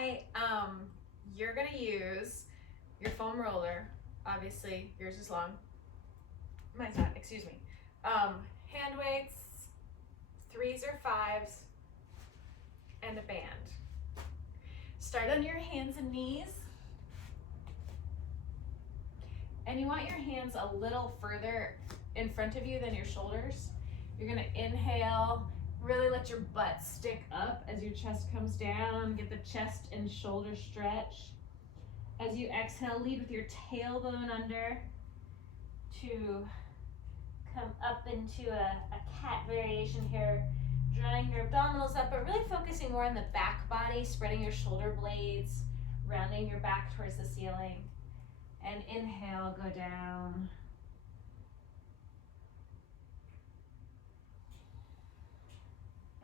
tonight, you're gonna use your foam roller. Obviously, yours is long. Mine's not, excuse me. Hand weights, 3s or 5s, and a band. Start on your hands and knees. And you want your hands a little further in front of you than your shoulders. You're gonna inhale, really let your butt stick up as your chest comes down. Get the chest and shoulder stretch. As you exhale, lead with your tailbone under to come up into a cat variation here. Drawing your abdominals up, but really focusing more on the back body, spreading your shoulder blades, rounding your back towards the ceiling. And inhale, go down.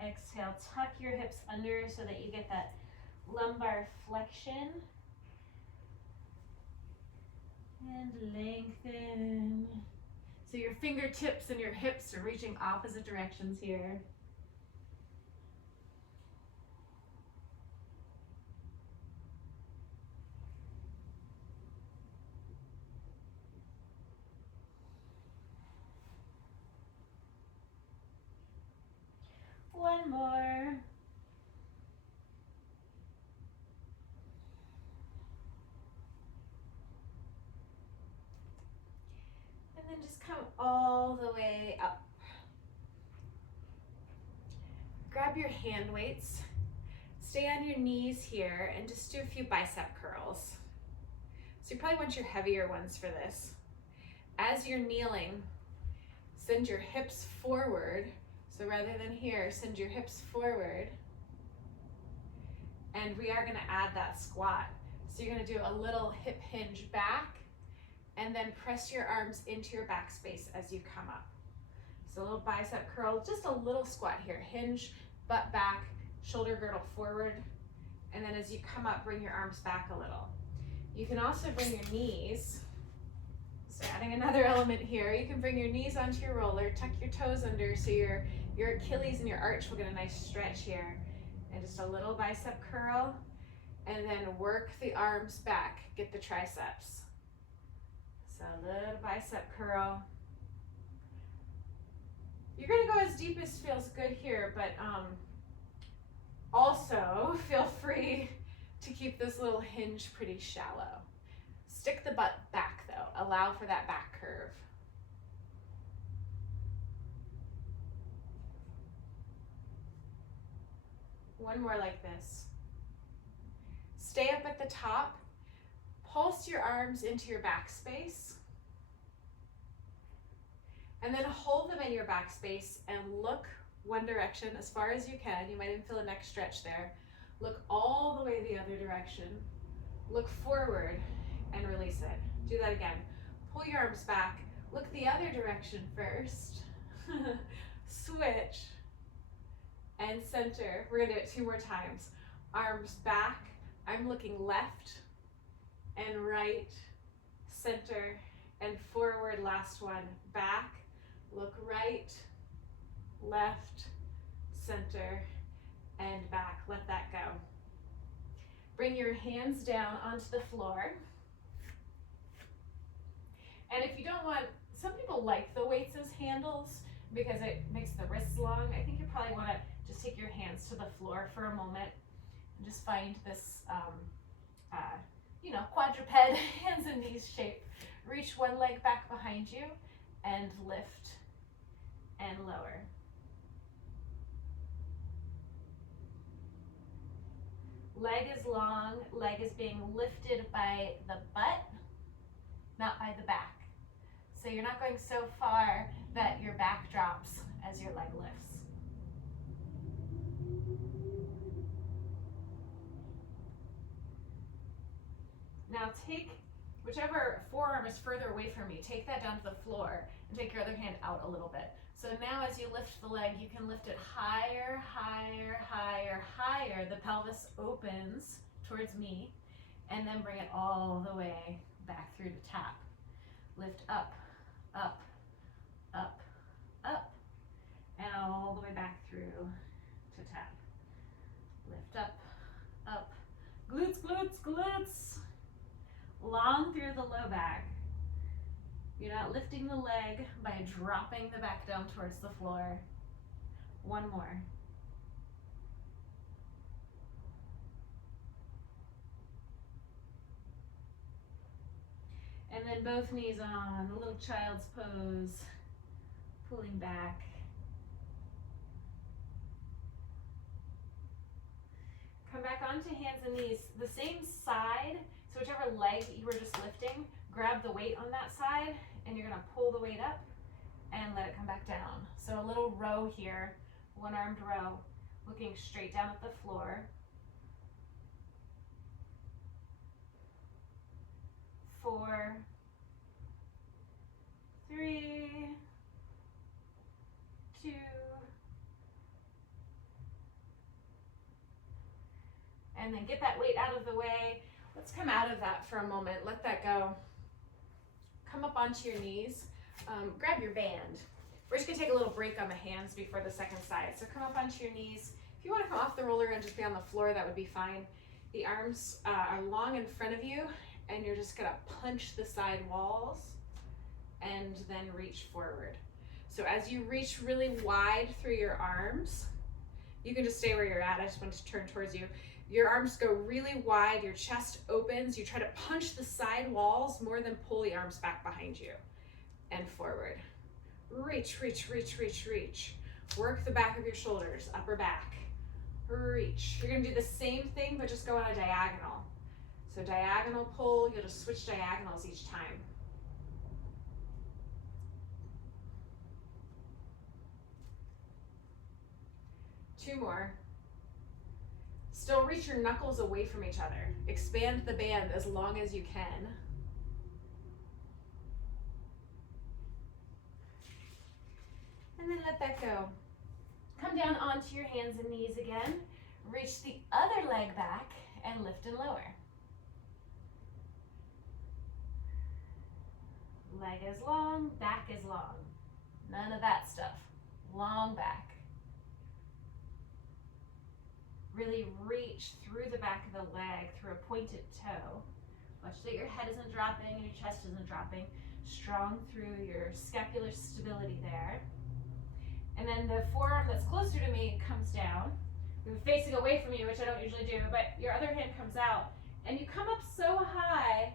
Exhale, tuck your hips under so that you get that lumbar flexion. And lengthen. So your fingertips and your hips are reaching opposite directions here. One more. And then just come all the way up. Grab your hand weights. Stay on your knees here and just do a few bicep curls. So you probably want your heavier ones for this. As you're kneeling, send your hips forward. So rather than here, send your hips forward. And we are gonna add that squat. So you're gonna do a little hip hinge back and then press your arms into your back space as you come up. So a little bicep curl, just a little squat here. Hinge, butt back, shoulder girdle forward. And then as you come up, bring your arms back a little. You can also bring your knees. So adding another element here, you can bring your knees onto your roller, tuck your toes under so your Achilles and your arch will get a nice stretch here. And just a little bicep curl, and then work the arms back, get the triceps. So a little bicep curl. You're gonna go as deep as feels good here, but also feel free to keep this little hinge pretty shallow. Stick the butt back though, allow for that back curve. One more like this. Stay up at the top, pulse your arms into your back space, and then hold them in your back space and look one direction as far as you can. You might even feel a neck stretch there. Look all the way the other direction. Look forward and release it. Do that again. Pull your arms back. Look the other direction first. Switch. And center. We're gonna do it 2 more times. Arms back. I'm looking left and right, center, and forward. Last one. Back. Look right, left, center, and back. Let that go. Bring your hands down onto the floor. And if you don't want, some people like the weights as handles because it makes the wrists long. I think you probably want to just take your hands to the floor for a moment and just find this, quadruped hands and knees shape. Reach one leg back behind you and lift and lower. Leg is long, leg is being lifted by the butt, not by the back. So you're not going so far that your back drops as your leg lifts. Now take whichever forearm is further away from you, take that down to the floor and take your other hand out a little bit. So now as you lift the leg, you can lift it higher, higher, higher, higher. The pelvis opens towards me, and then bring it all the way back through to tap. Lift up, up, up, up, and all the way back through to tap. Lift up, up. long through the low back. You're not lifting the leg by dropping the back down towards the floor. One more. And then both knees on, a little child's pose, pulling back. Come back onto hands and knees, the same side, so whichever leg you were just lifting, grab the weight on that side, and you're gonna pull the weight up and let it come back down. So a little row here, one-armed row, looking straight down at the floor. 4, 3, 2, and then get that weight out of the way. Let's come out of that for a moment. Let that go. Come up onto your knees. Grab your band. We're just gonna take a little break on the hands before the second side. So come up onto your knees. If you wanna come off the roller and just be on the floor, that would be fine. The arms are long in front of you, and you're just gonna punch the side walls and then reach forward. So as you reach really wide through your arms, you can just stay where you're at. I just want to turn towards you. Your arms go really wide, your chest opens, you try to punch the side walls more than pull the arms back behind you and forward. Reach, reach, reach, reach, reach. Work the back of your shoulders, upper back. Reach. You're gonna do the same thing, but just go on a diagonal. So diagonal pull, you'll just switch diagonals each time. Two more. Still reach your knuckles away from each other. Expand the band as long as you can. And then let that go. Come down onto your hands and knees again. Reach the other leg back and lift and lower. Leg is long, back is long. None of that stuff. Long back. Really reach through the back of the leg, through a pointed toe. Watch that your head isn't dropping and your chest isn't dropping. Strong through your scapular stability there. And then the forearm that's closer to me comes down. You're facing away from you, which I don't usually do, but your other hand comes out. And you come up so high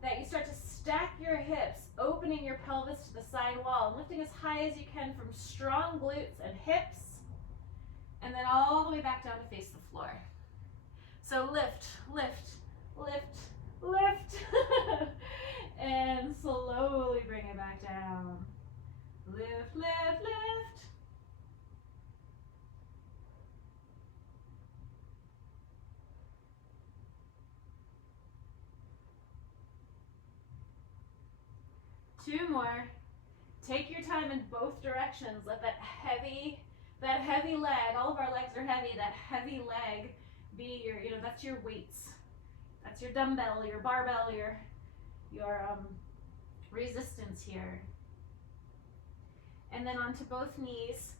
that you start to stack your hips, opening your pelvis to the side wall, and lifting as high as you can from strong glutes and hips, and then all the way back down to face the floor. So lift, lift, lift, lift, and slowly bring it back down. Lift, lift, lift. Two more. Take your time in both directions. Let that heavy leg, all of our legs are heavy, that heavy leg be your, that's your weights. That's your dumbbell, your barbell, your resistance here. And then onto both knees,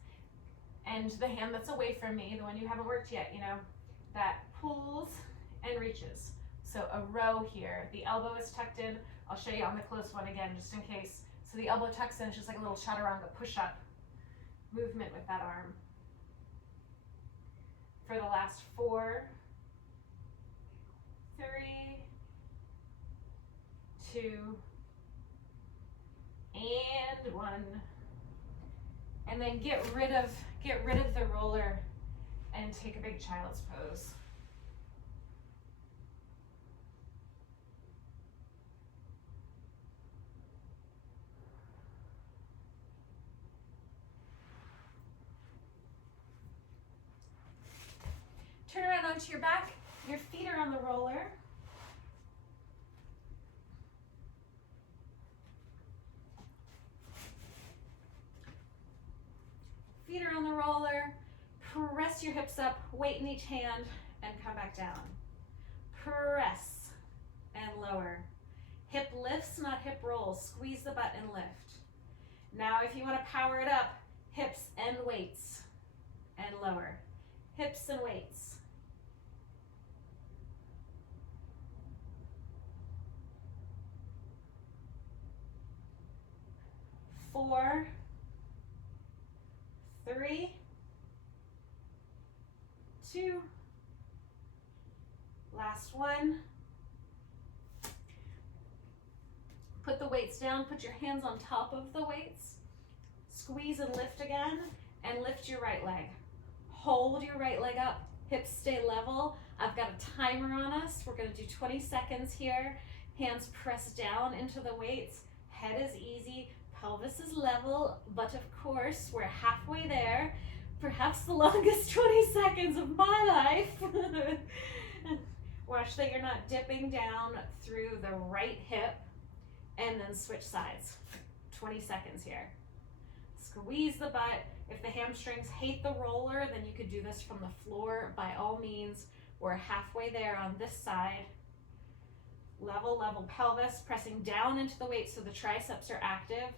and the hand that's away from me, the one you haven't worked yet, that pulls and reaches. So a row here. The elbow is tucked in. I'll show you on the close one again, just in case. So the elbow tucks in, it's just like a little chaturanga push-up movement with that arm. For the last 4, 3, 2, and 1. And then get rid of the roller and take a big child's pose. Turn around onto your back. Your feet are on the roller. Feet are on the roller. Press your hips up, weight in each hand, and come back down. Press and lower. Hip lifts, not hip rolls. Squeeze the butt and lift. Now if you want to power it up, hips and weights, and lower. Hips and weights. 4, 3, 2, last one. Put the weights down, put your hands on top of the weights, squeeze and lift again, and lift your right leg. Hold your right leg up, hips stay level. I've got a timer on us. We're gonna do 20 seconds here. Hands press down into the weights, head is easy, pelvis is level, but of course, we're halfway there. Perhaps the longest 20 seconds of my life. Watch that you're not dipping down through the right hip, and then switch sides. 20 seconds here. Squeeze the butt. If the hamstrings hate the roller, then you could do this from the floor. By all means, we're halfway there on this side. Level, level pelvis, pressing down into the weight so the triceps are active.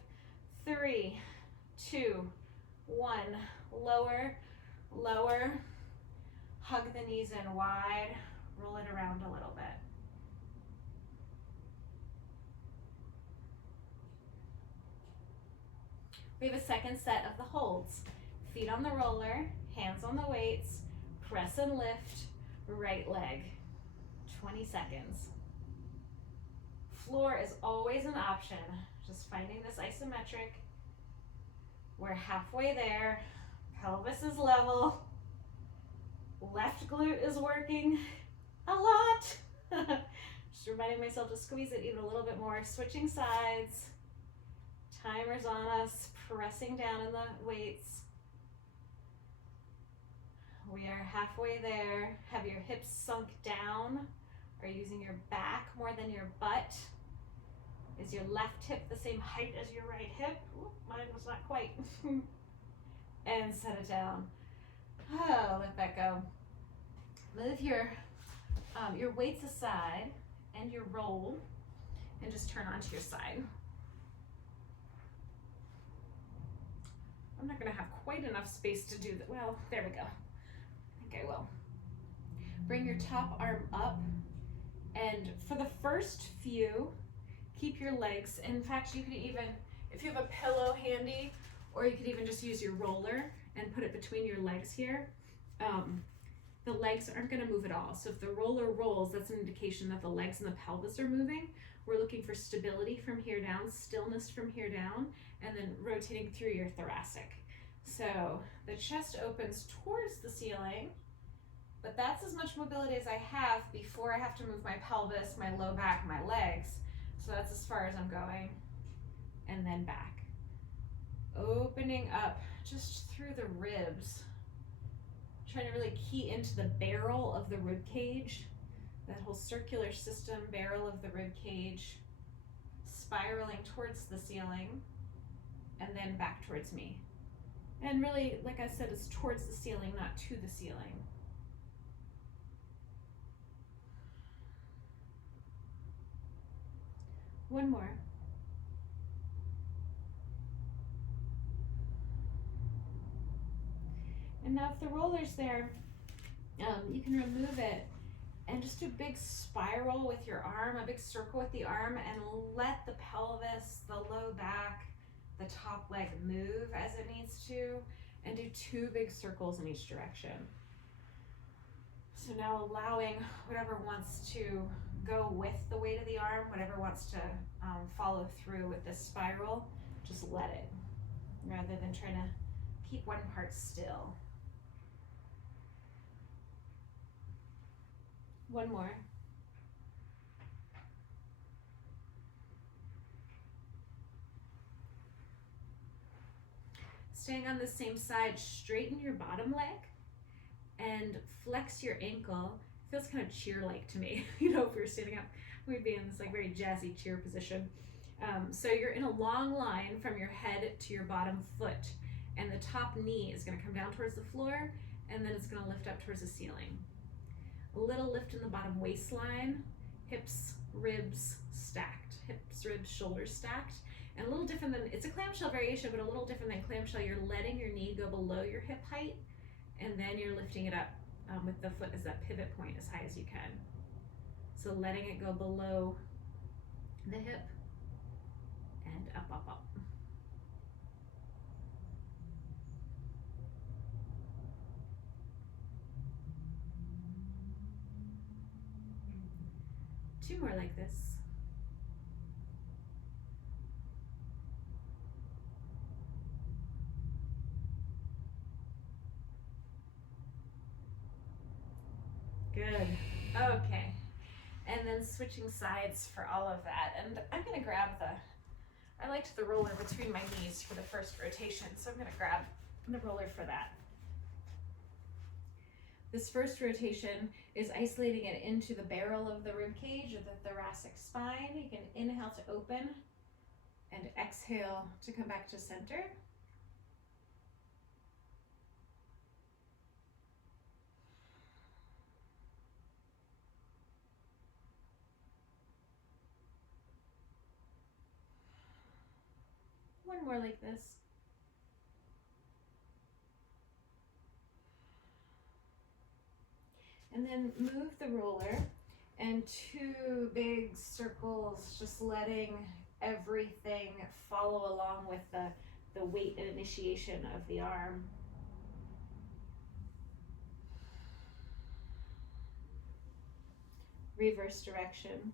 3, 2, 1. Lower, lower. Hug the knees in wide. Roll it around a little bit. We have a second set of the holds. Feet on the roller, hands on the weights, press and lift, right leg. 20 seconds. Floor is always an option. Just finding this isometric. We're halfway there. Pelvis is level. Left glute is working a lot. Just reminding myself to squeeze it even a little bit more. Switching sides. Timer's on us, pressing down in the weights. We are halfway there. Have your hips sunk down. Are you using your back more than your butt? Is your left hip the same height as your right hip? Ooh, mine was not quite. And set it down. Oh, let that go. Move your weights aside and your roll, and just turn onto your side. I'm not gonna have quite enough space to do that. Well, there we go. I think I will. Bring your top arm up, and for the first few, keep your legs. In fact, you could even, if you have a pillow handy, or you could even just use your roller and put it between your legs here. The legs aren't gonna move at all. So if the roller rolls, that's an indication that the legs and the pelvis are moving. We're looking for stability from here down, stillness from here down, and then rotating through your thoracic. So the chest opens towards the ceiling, but that's as much mobility as I have before I have to move my pelvis, my low back, my legs. So that's as far as I'm going, and then back. Opening up just through the ribs. Trying to really key into the barrel of the rib cage, that whole circular system, barrel of the rib cage, spiraling towards the ceiling, and then back towards me. And really, like I said, it's towards the ceiling, not to the ceiling. One more. And now if the roller's there, you can remove it and just do a big spiral with your arm, a big circle with the arm, and let the pelvis, the low back, the top leg move as it needs to, and do 2 big circles in each direction. So now allowing whatever wants to go with the weight of the arm, whatever wants to follow through with this spiral, just let it, rather than trying to keep one part still. One more. Staying on the same side, straighten your bottom leg and flex your ankle. Feels kind of cheer-like to me. You know, if we were standing up, we'd be in this like very jazzy cheer position. So you're in a long line from your head to your bottom foot, and the top knee is gonna come down towards the floor, and then it's gonna lift up towards the ceiling. A little lift in the bottom waistline, hips, ribs stacked, hips, ribs, shoulders stacked. And a little different than, it's a clamshell variation, but a little different than clamshell. You're letting your knee go below your hip height, and then you're lifting it up with the foot as that pivot point as high as you can. So letting it go below the hip and up, up, up. 2 more like this. Good. Okay. And then switching sides for all of that. And I'm gonna grab I liked the roller between my knees for the first rotation, so I'm gonna grab the roller for that. This first rotation is isolating it into the barrel of the rib cage or the thoracic spine. You can inhale to open and exhale to come back to center. One more like this. And then move the roller and 2 big circles, just letting everything follow along with the weight and initiation of the arm. Reverse direction.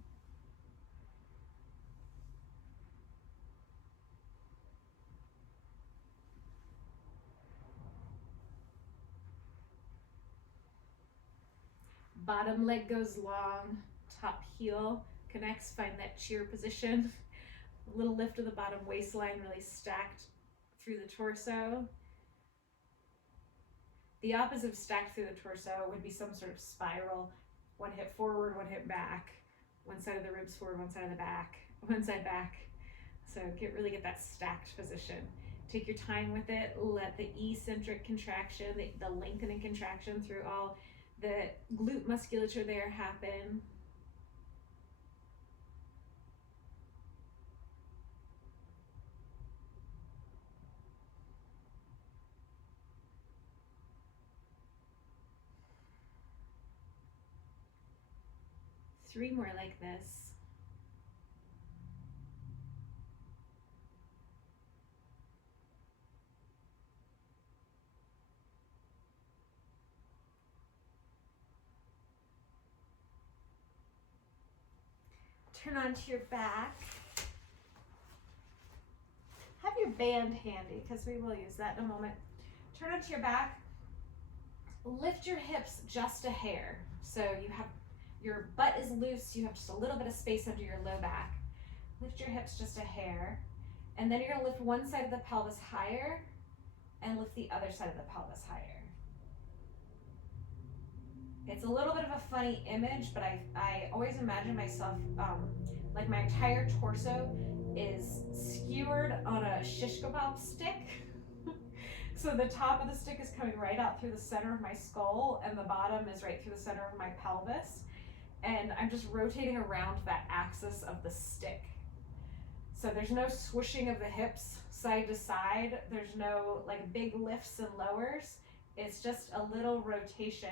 Bottom leg goes long, top heel connects, find that cheer position. A little lift of the bottom waistline, really stacked through the torso. The opposite of stacked through the torso would be some sort of spiral. 1 hip forward, 1 hip back, one side of the ribs forward, one side of the back, one side back. So really get that stacked position. Take your time with it. Let the eccentric contraction, the lengthening contraction through all the glute musculature there happen. Three more like this. Turn onto your back. Have your band handy because we will use that in a moment. Turn onto your back. Lift your hips just a hair. So you have your butt is loose, you have just a little bit of space under your low back. Lift your hips just a hair. And then you're gonna lift one side of the pelvis higher and lift the other side of the pelvis higher. It's a little bit of a funny image, but I always imagine myself like my entire torso is skewered on a shish kebab stick. So the top of the stick is coming right out through the center of my skull, and the bottom is right through the center of my pelvis. And I'm just rotating around that axis of the stick. So there's no swooshing of the hips side to side. There's no like big lifts and lowers. It's just a little rotation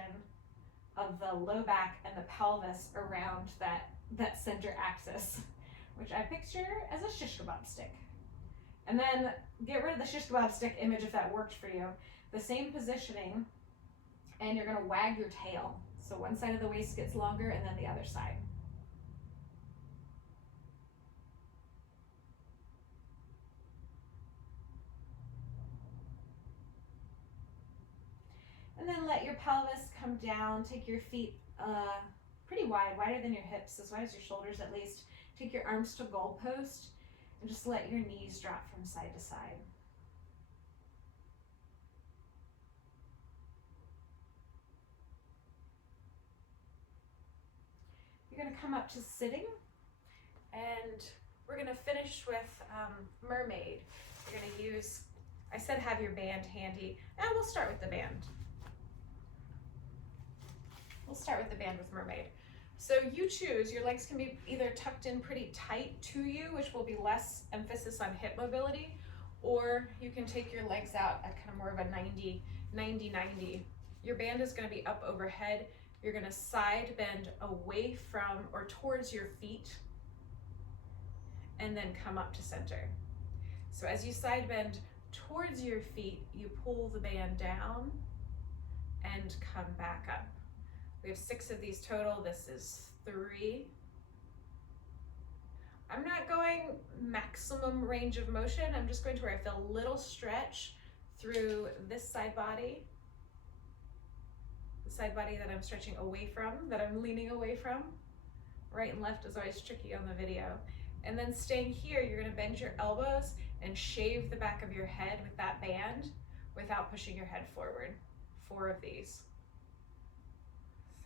of the low back and the pelvis around that center axis, which I picture as a shish kebab stick. And then get rid of the shish kebab stick image if that worked for you. The same positioning, and you're gonna wag your tail. So one side of the waist gets longer and then the other side. And then let your pelvis come down. Take your feet pretty wide, wider than your hips, as wide as your shoulders at least. Take your arms to goalpost and just let your knees drop from side to side. You're gonna come up to sitting, and we're gonna finish with mermaid. You're gonna use, I said have your band handy, and we'll start with the band. We'll start with the band with mermaid. So you choose, your legs can be either tucked in pretty tight to you, which will be less emphasis on hip mobility, or you can take your legs out at kind of more of a 90-90. Your band is gonna be up overhead. You're gonna side bend away from or towards your feet and then come up to center. So as you side bend towards your feet, you pull the band down and come back up. We have 6 of these total. This is 3, I'm not going maximum range of motion. I'm just going to where I feel a little stretch through this side body, the side body that I'm stretching away from, that I'm leaning away from. Right and left is always tricky on the video. And then staying here, you're gonna bend your elbows and shave the back of your head with that band without pushing your head forward. 4 of these.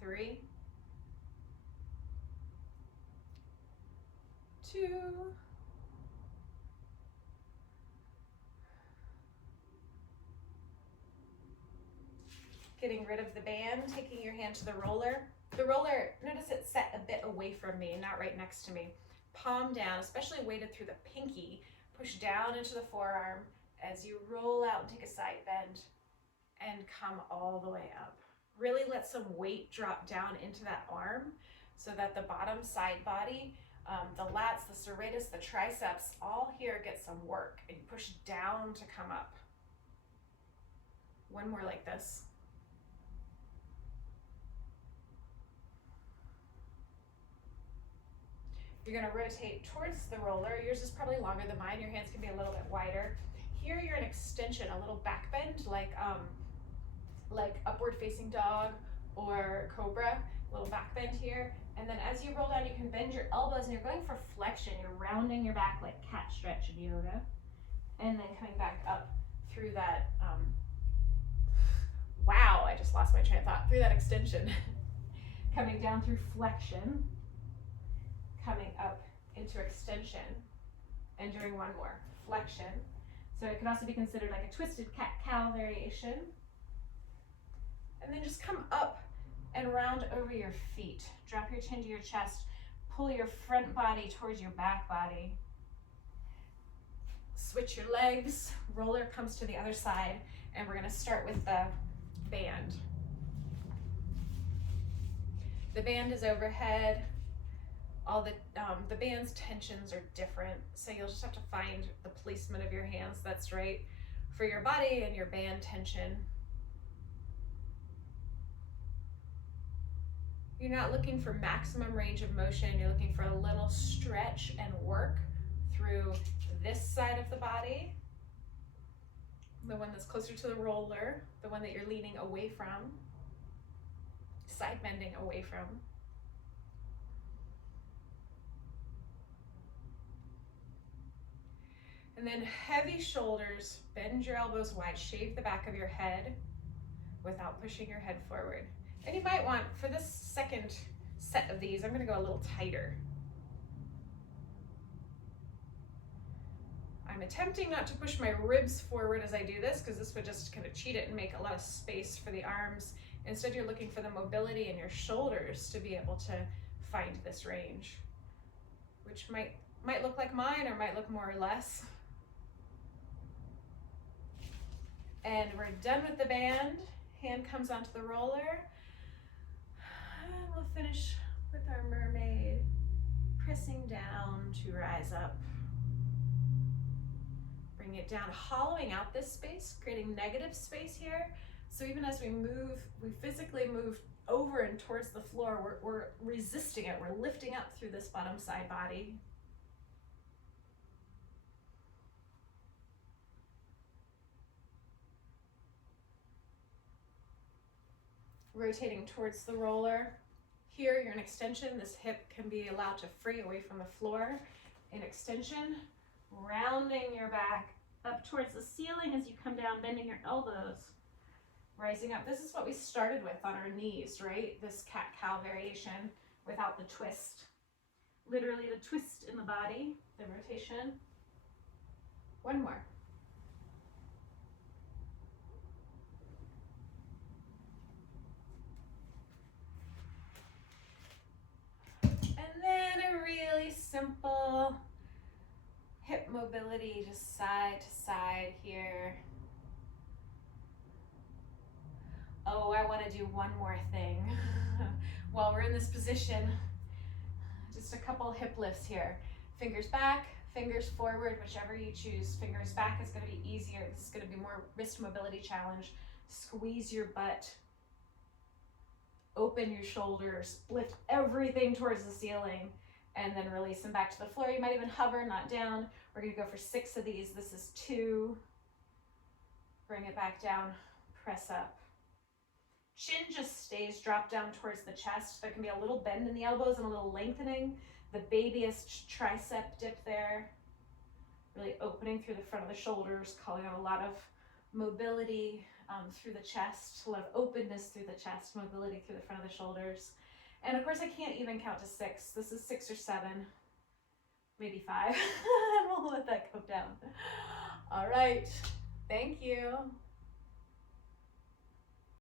3, 2, getting rid of the band, taking your hand to the roller. The roller, notice it's set a bit away from me, not right next to me. Palm down, especially weighted through the pinky. Push down into the forearm as you roll out and take a side bend and come all the way up. Really let some weight drop down into that arm so that the bottom side body, the lats, the serratus, the triceps, all here get some work, and push down to come up. One more like this. You're gonna rotate towards the roller. Yours is probably longer than mine. Your hands can be a little bit wider. Here you're an extension, a little back bend, like upward facing dog or cobra, a little back bend here. And then as you roll down, you can bend your elbows and you're going for flexion. You're rounding your back like cat stretch in yoga. And then coming back up through that, wow, I just lost my train of thought, through that extension. Coming down through flexion, coming up into extension, and doing one more, flexion. So it can also be considered like a twisted cat-cow variation. And then just come up and round over your feet. Drop your chin to your chest, pull your front body towards your back body. Switch your legs, roller comes to the other side, and we're gonna start with the band. The band is overhead. All the band's tensions are different, so you'll just have to find the placement of your hands that's right for your body and your band tension. You're not looking for maximum range of motion, you're looking for a little stretch and work through this side of the body, the one that's closer to the roller, the one that you're leaning away from, side bending away from. And then heavy shoulders, bend your elbows wide, shave the back of your head without pushing your head forward. And you might want, for this second set of these, I'm gonna go a little tighter. I'm attempting not to push my ribs forward as I do this, because this would just kind of cheat it and make a lot of space for the arms. Instead, you're looking for the mobility in your shoulders to be able to find this range, which might look like mine or might look more or less. And we're done with the band. Hand comes onto the roller. And we'll finish with our mermaid, pressing down to rise up. Bring it down, hollowing out this space, creating negative space here. So even as we move, we physically move over and towards the floor, we're resisting it, we're lifting up through this bottom side body. Rotating towards the roller. Here, you're in extension. This hip can be allowed to free away from the floor. In extension, rounding your back up towards the ceiling as you come down, bending your elbows, rising up. This is what we started with on our knees, right? This cat-cow variation without the twist. Literally the twist in the body, the rotation. One more. And then a really simple hip mobility, just side to side here. Oh, I want to do one more thing while we're in this position. Just a couple hip lifts here. Fingers back, fingers forward, whichever you choose. Fingers back is going to be easier. This is going to be more wrist mobility challenge. Squeeze your butt. Open your shoulders. Lift everything towards the ceiling. and then release them back to the floor. You might even hover, not down. We're gonna go for 6 of these. This is 2. Bring it back down, press up. Chin just stays dropped down towards the chest. There can be a little bend in the elbows and a little lengthening. The babyest tricep dip there. Really opening through the front of the shoulders, calling out a lot of mobility through the chest, a lot of openness through the chest, mobility through the front of the shoulders. And of course, I can't even count to 6. This is 6 or 7, maybe 5. And we'll let that come down. All right, thank you.